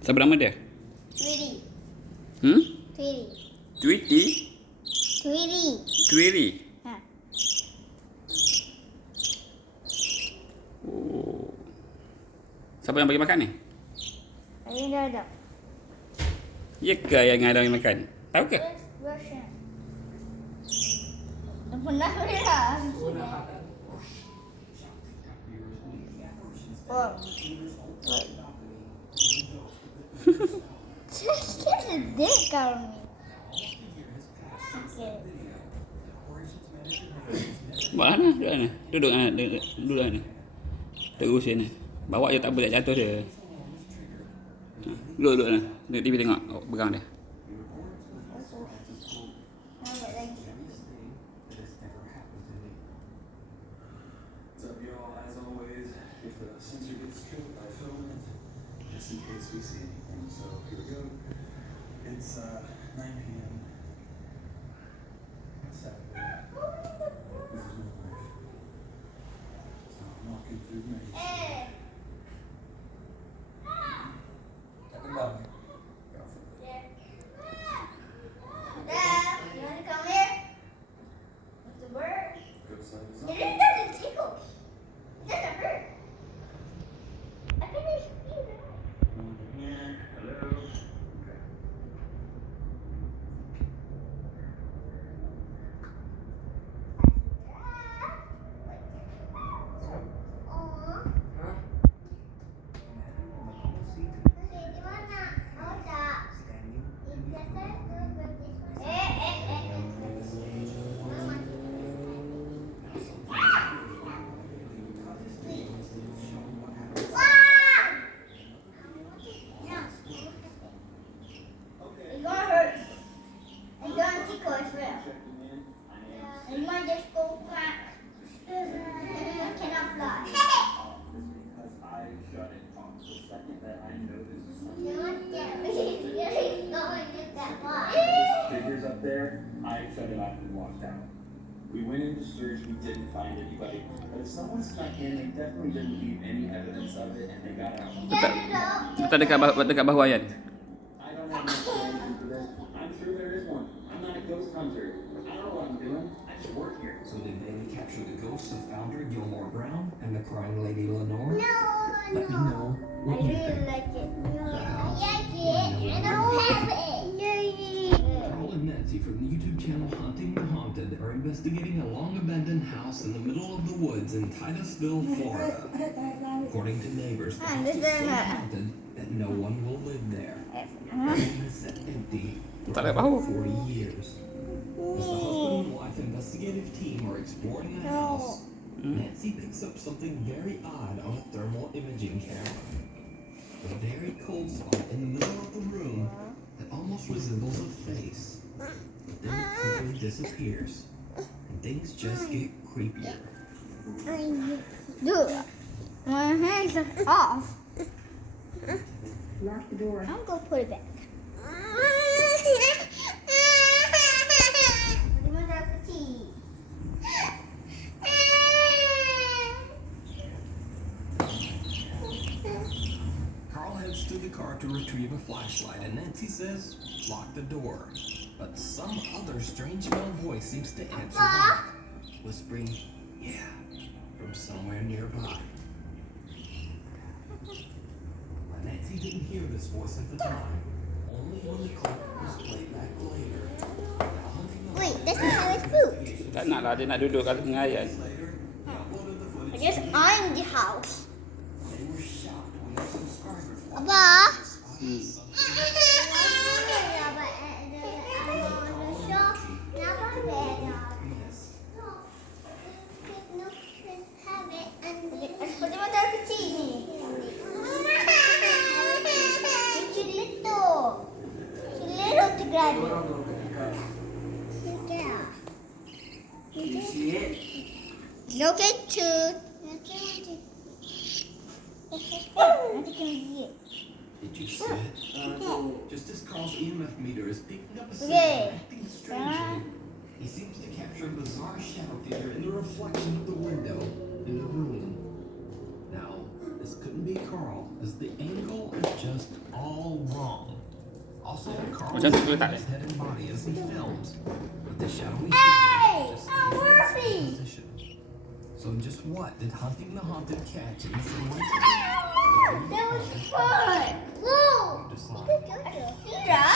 Siapa nama dia? Tweety. Hmm? Tweety. Tweety? Tweety. Tweety? Ha. Oh. Siapa yang bagi makan ni? Ayah dah ada. Ya ke yang ada yang makan? Tahu ke? Russian. Dah pernah dah. Oh. Just get a dick out of me. Okay. Buat mana? Duduk mana? Duduk mana? Duduk mana? Terus sini. Bawa je tak boleh jatuh dia. Duduk mana? Tengok TV tengok. Oh, pegang dia. In case we see anything. So here we go. It's 9 p.m. Saturday. There's no life. So I'm walking through the maze. Talking about me. Dad, you want to come here? With the bird? Go side to It side. doesn't tickle. It doesn't hurt. I can just feel it. Here. Hello. Okay. It's gonna hurt. It's gonna tickle as well. And you might just go back. I cannot fly. Figures up there, I shut it off and walked out. We went in to search, we didn't find anybody. But if someone snuck in, they definitely didn't leave any evidence of it, and they got out. Letak dekat bahu Aryan. I don't have no explanation for this. I'm sure there is one. I'm not a ghost hunter. I don't know what I'm doing. I just work here. So did they capture the ghosts of founder Gilmore Brown and the crying lady Lenore? No, Let me know I what you really think. like it. The house. I like it. I don't have it. Carl and Nancy from the YouTube channel Hunting the Haunted are investigating a long-abandoned house in the middle of the woods in Titusville, Florida. According to neighbors, the house is so haunted that no one will live there. The home has sat empty Tak ada for bau. 40 years. As the husband and wife investigative team are exploring the house, Nancy picks up something very odd on a thermal imaging camera. A very cold spot in the middle of the room that almost resembles a face. But then it quickly disappears, and things just get creepier. Dude, my hands are off. Lock the door. I'm gonna put it back. Carl heads to the car to retrieve a flashlight, and Nancy says, lock the door. But some other strange male voice seems to answer back, whispering, yeah, from somewhere nearby. But Nancy didn't hear this voice at the time, only when the clip was played back later. Now, hunting the Wait, that's not how it's food. Tak nak lah, dia nak duduk kat dengan Aryan. later, he uploaded the footage. I guess I'm the house. They were shocked when their subscribers watched Abba. Seperti mata kecil ni. Kecil little. Little to grab it. Do you see it? Look at two. Nanti kena gigit. Did you see it? Just as Carl's EMF meter is picking up a signal Okay. and acting strangely, he seems to capture a bizarre shadow figure in the reflection of the window in the room. Now, this couldn't be Carl, as the angle is just all wrong. Also, Carl Macam tu is tak his head and body as he films, but the shadowy Hey, figure just I'm stays in the Murphy. same position. So just what did Hunting the Haunted catch in the silhouette? That was fun. Whoa. Decide. See that?